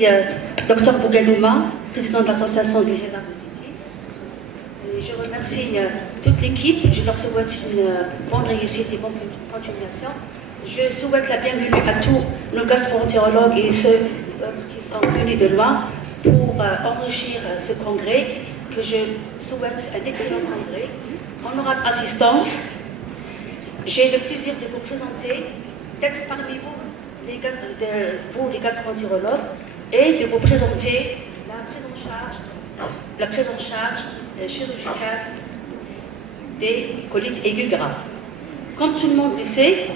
remercie Dr Bougadouma, président de l'association des Hédar City. Et je remercie toute l'équipe. Je leur souhaite une bonne réussite et bonne continuation. Je souhaite la bienvenue à tous nos gastro-entérologues et ceux qui sont venus de loin pour enrichir ce congrès, que je souhaite un excellent congrès. Honorable assistance, j'ai le plaisir de vous présenter, d'être parmi vous, les gastro-entérologues, et de vous présenter la prise en charge chirurgicale des colites aiguës graves. Comme tout le monde le sait,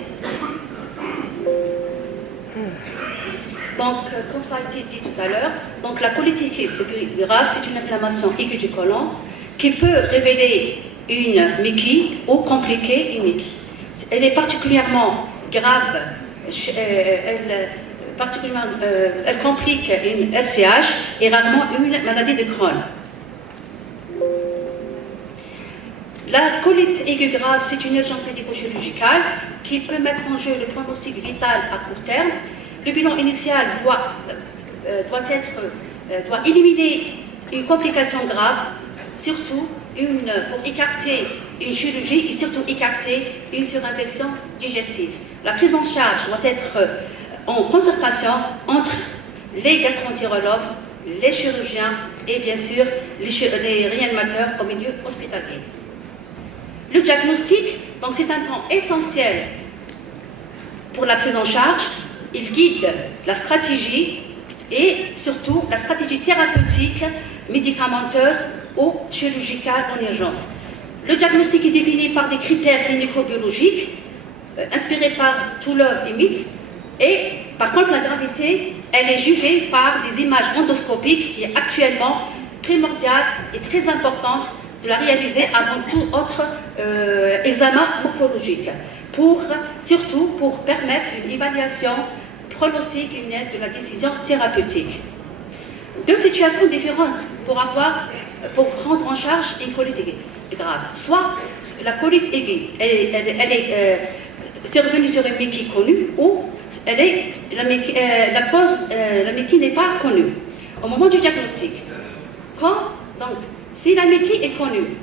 donc, comme ça a été dit tout à l'heure, donc la colite aiguë grave, c'est une inflammation aiguë du côlon qui peut révéler une méquille ou compliquer une méquille. Elle est particulièrement grave, elle complique une LCH et rarement une maladie de Crohn. La colite aiguë grave, c'est une urgence médico-chirurgicale qui peut mettre en jeu le pronostic vital à court terme. Le bilan initial doit éliminer une complication grave, surtout pour écarter une chirurgie et surtout écarter une surinfection digestive. La prise en charge doit être en concertation entre les gastro-entérologues, les chirurgiens et bien sûr les réanimateurs au milieu hospitalier. Le diagnostic, donc c'est un point essentiel pour la prise en charge. Il guide la stratégie et surtout la stratégie thérapeutique, médicamenteuse ou chirurgicale en urgence. Le diagnostic est défini par des critères clinico-biologiques inspirés par Toulov et Mitz, et par contre la gravité, elle est jugée par des images endoscopiques qui est actuellement primordiale et très importante de la réaliser avant tout autre examen morphologique, surtout pour permettre une évaluation pronostic et une aide de la décision thérapeutique. Deux situations différentes pour prendre en charge une colite aiguë grave. Soit la colite aiguë, elle est survenue sur une méquille connue, ou la méquille n'est pas connue. Au moment du diagnostic, si la méquille est connue,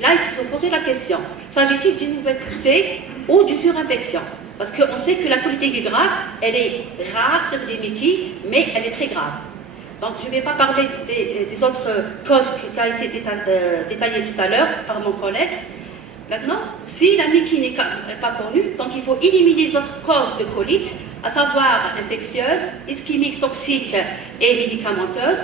là il faut se poser la question, s'agit-il d'une nouvelle poussée ou d'une surinfection? Parce qu'on sait que la colite aiguë grave, elle est rare sur les méquilles, mais elle est très grave. Donc je ne vais pas parler des autres causes qui ont été détaillées tout à l'heure par mon collègue. Maintenant, si la méquille n'est pas connue, donc il faut éliminer les autres causes de colite, à savoir infectieuse, ischémique, toxique et médicamenteuse.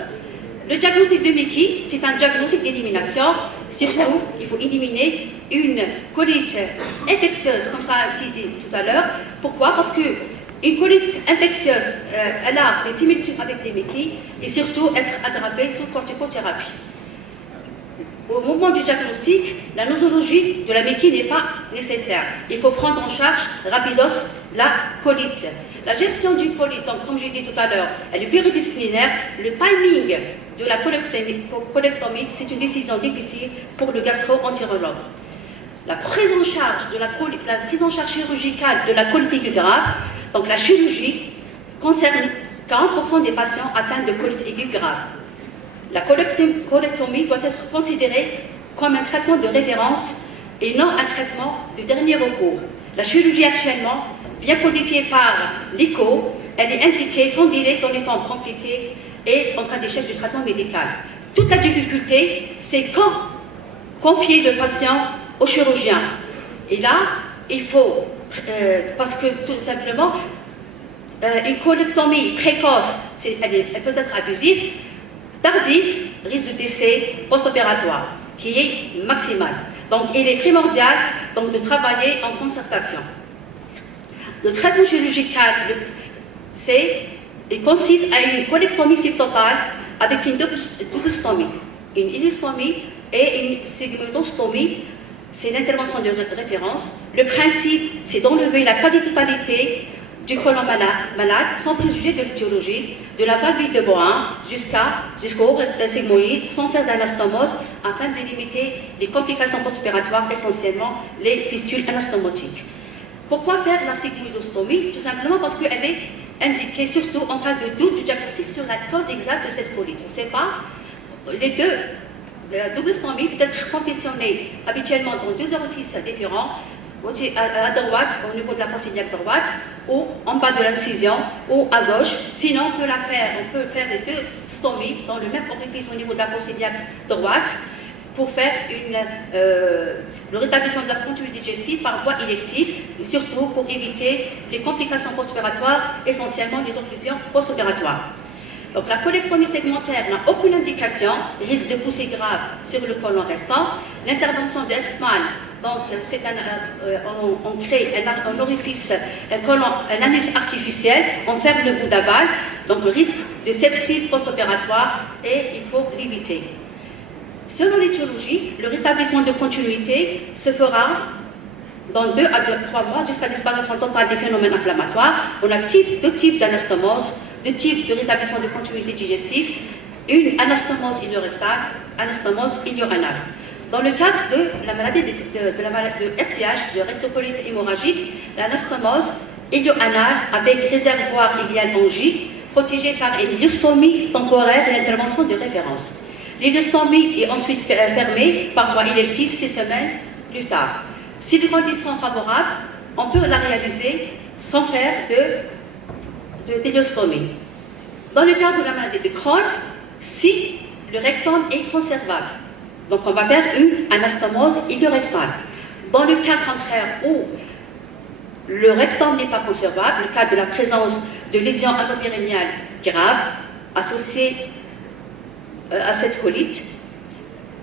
Le diagnostic de méquille, c'est un diagnostic d'élimination. Surtout, il faut éliminer une colite infectieuse, comme ça a été dit tout à l'heure. Pourquoi? Parce qu'une colite infectieuse, elle a des similitudes avec des méquilles et surtout être aggravée sous corticothérapie. Au moment du diagnostic, la nosologie de la méquille n'est pas nécessaire. Il faut prendre en charge rapidos la colite. La gestion d'une colite, donc, comme j'ai dit tout à l'heure, elle est pluridisciplinaire. Le timing de la colectomie, c'est une décision difficile pour le gastro-entérologue. La prise en charge chirurgicale de la colite aiguë grave, donc la chirurgie, concerne 40% des patients atteints de colite aiguë grave. La colectomie doit être considérée comme un traitement de référence et non un traitement de dernier recours. La chirurgie actuellement, bien codifiée par l'ICO, elle est indiquée sans délai dans les formes compliquées et en cas d'échec du traitement médical. Toute la difficulté, c'est quand confier le patient au chirurgien. Et là, il faut, parce que tout simplement, une colectomie précoce, elle peut être abusive, tardive, risque de décès post-opératoire, qui est maximal. Donc, il est primordial donc, de travailler en concertation. Le traitement chirurgical, il consiste à une colectomie subtotale avec une double stomie, une ileostomie et une segmentostomie. C'est l'intervention de référence. Le principe, c'est d'enlever la quasi-totalité du côlon malade, sans préjuger de l'étiologie, de la valvule de Bohin jusqu'au sigmoïde, sans faire d'anastomose, afin de limiter les complications post-opératoires, essentiellement les fistules anastomotiques. Pourquoi faire la sigmoïdostomie? Tout simplement parce qu'elle est indiquer, surtout en cas de doute du diagnostic sur la cause exacte de cette colite. On ne sait pas, les deux, la double stomie peut être confectionnée habituellement dans deux orifices différents, à droite, au niveau de la fosse iliaque droite, ou en bas de l'incision, ou à gauche. Sinon, on peut faire les deux stomies dans le même orifice au niveau de la fosse iliaque droite, pour faire le rétablissement de la continuité digestive par voie élective, et surtout pour éviter les complications post-opératoires, essentiellement les occlusions post-opératoires. Donc la colectomie segmentaire n'a aucune indication, risque de poussée grave sur le côlon restant. L'intervention de Elfman, donc on crée un orifice, un anus artificiel, on ferme le bout d'aval, donc le risque de sepsis post-opératoire et il faut l'éviter. Selon l'étiologie, le rétablissement de continuité se fera dans 2 à 3 mois jusqu'à disparition totale des phénomènes inflammatoires. On a deux types d'anastomose, 2 types de rétablissement de continuité digestive, une anastomose iliorectale, anastomose ilioanale. Dans le cadre de la maladie de SIH, de rectocolite hémorragique, l'anastomose ilioanale avec réservoir ilial angie, protégée par une ileostomie temporaire et intervention de référence. L'ileostomie est ensuite fermée par voie élective 6 semaines plus tard. Si les conditions sont favorables, on peut la réaliser sans faire d'ileostomie. Dans le cadre de la maladie de Crohn, si le rectum est conservable, donc on va faire une anastomose iliorectale. Dans le cas contraire où le rectum n'est pas conservable, le cas de la présence de lésions endopérinéales graves associées à cette colite,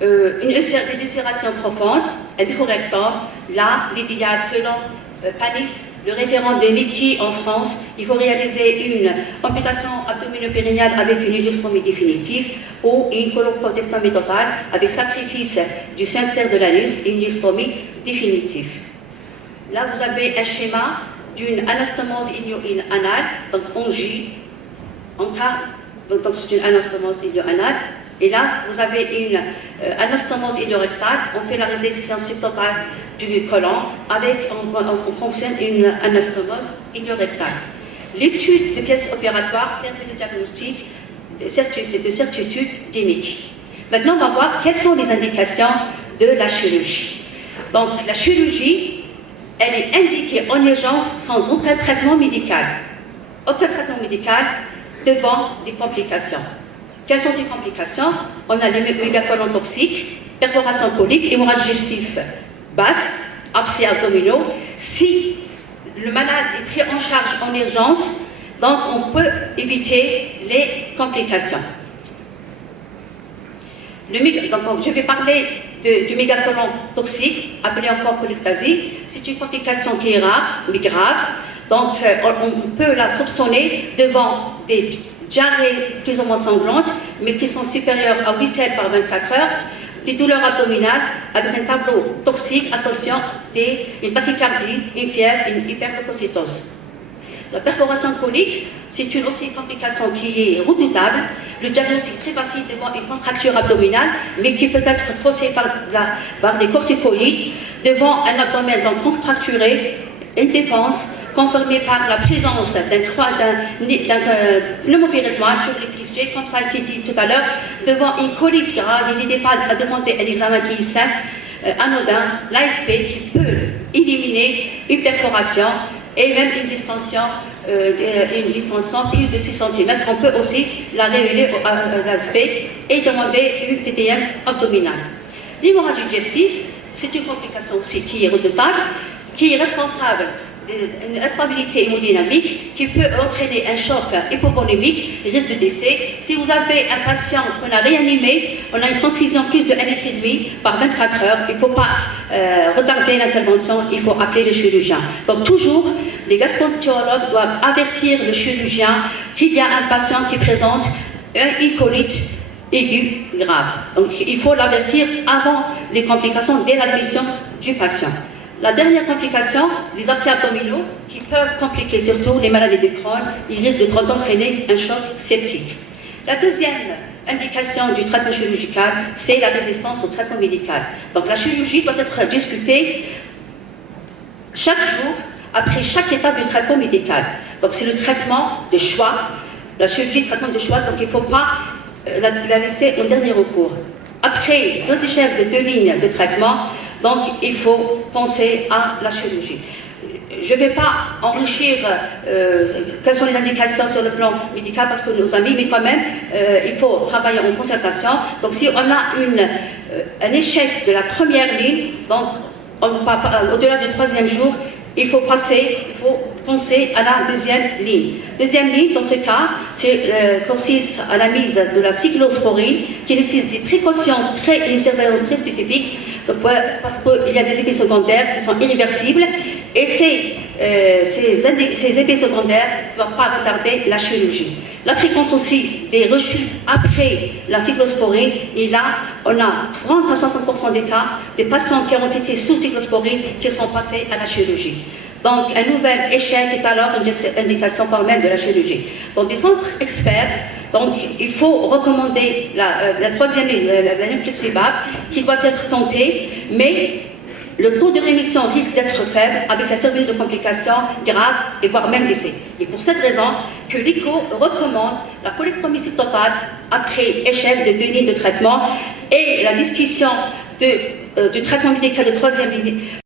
une ulcération profonde, un microrectum, là, l'idéal selon Panis, le référent de Mickey en France, il faut réaliser une amputation abdominopérinéale avec une ileostomie définitive ou une colocotectomie totale avec sacrifice du sphincter de l'anus et une ileostomie définitive. Là, vous avez un schéma d'une anastomose ilio-anale, donc en J, en cas, donc c'est une anastomose ilio-anale. Et là, vous avez une anastomose iliorectale, on fait la résection subtotale du côlon avec, on fonctionne une anastomose iliorectale. L'étude de pièces opératoires permet le diagnostic de certitude dymique. Maintenant, on va voir quelles sont les indications de la chirurgie. Donc, la chirurgie, elle est indiquée en urgence sans aucun traitement médical. Aucun traitement médical devant des complications. Quelles sont ces complications? On a les mégacolons toxiques, perforation colique, hémorragie digestive basse, abcès abdominaux. Si le malade est pris en charge en urgence, donc on peut éviter les complications. Donc, je vais parler du mégacolon toxique, appelé encore polyctasie. C'est une complication qui est rare, mais grave. Donc, on peut la soupçonner devant des diarrhées plus ou moins sanglantes, mais qui sont supérieures à 8 selles par 24 heures, des douleurs abdominales avec un tableau toxique associant une tachycardie, une fièvre, une hyperleucocytose. La perforation colique, c'est une aussi complication qui est redoutable. Le diagnostic est très facile devant une contracture abdominale, mais qui peut être faussée par des corticoïdes, devant un abdomen donc contracturé, une défense confirmée par la présence d'un pneumopéritoine sur les clichés, comme ça a été dit tout à l'heure, devant une colite grave. N'hésitez pas à demander un examen qui est simple, anodin, l'ASP, qui peut éliminer une perforation et même une distension plus de 6 cm. On peut aussi la révéler à l'ASP et demander une TTM abdominale. L'hémorragie digestive, c'est une complication aussi qui est redoutable, qui est responsable d'une instabilité hémodynamique qui peut entraîner un choc hypovolémique, risque de décès. Si vous avez un patient qu'on a réanimé, on a une transfusion plus de 1,5 litre par 24 heures, il ne faut pas retarder l'intervention, il faut appeler le chirurgien. Donc toujours, les gastroentérologues doivent avertir le chirurgien qu'il y a un patient qui présente une colite aiguë grave. Donc il faut l'avertir avant les complications dès l'admission du patient. La dernière complication, les abcès abdominaux, qui peuvent compliquer surtout les maladies de Crohn, ils risquent d'entraîner un choc septique. La deuxième indication du traitement chirurgical, c'est la résistance au traitement médical. Donc la chirurgie doit être discutée chaque jour, après chaque étape du traitement médical. Donc c'est le traitement de choix, la chirurgie de traitement de choix, donc il ne faut pas la laisser en dernier recours. Après 2 échelles de 2 lignes de traitement, donc il faut penser à la chirurgie. Je ne vais pas enrichir quelles sont les indications sur le plan médical parce que nos amis, mais quand même, il faut travailler en concertation. Donc si on a un échec de la première ligne, donc au-delà du 3e jour, il faut penser à la 2e ligne. 2e ligne, dans ce cas, consiste à la mise de la cyclosporine qui nécessite des précautions et une surveillance très spécifique parce qu'il y a des effets secondaires qui sont irréversibles et ces effets secondaires ne doivent pas retarder la chirurgie. La fréquence aussi des rechutes après la cyclosporine, et là, on a 30 à 60% des cas des patients qui ont été sous cyclosporine qui sont passés à la chirurgie. Donc, un nouvel échec est alors une indication formelle de la chirurgie. Donc, des centres experts, donc, il faut recommander la 3e ligne, la Nupluximab, qui doit être tentée, mais le taux de rémission risque d'être faible avec la survenue de complications graves et voire même décès. Et pour cette raison que l'ICO recommande la colectomie subtotale après échec de 2 lignes de traitement et la discussion du traitement médical de 3e ligne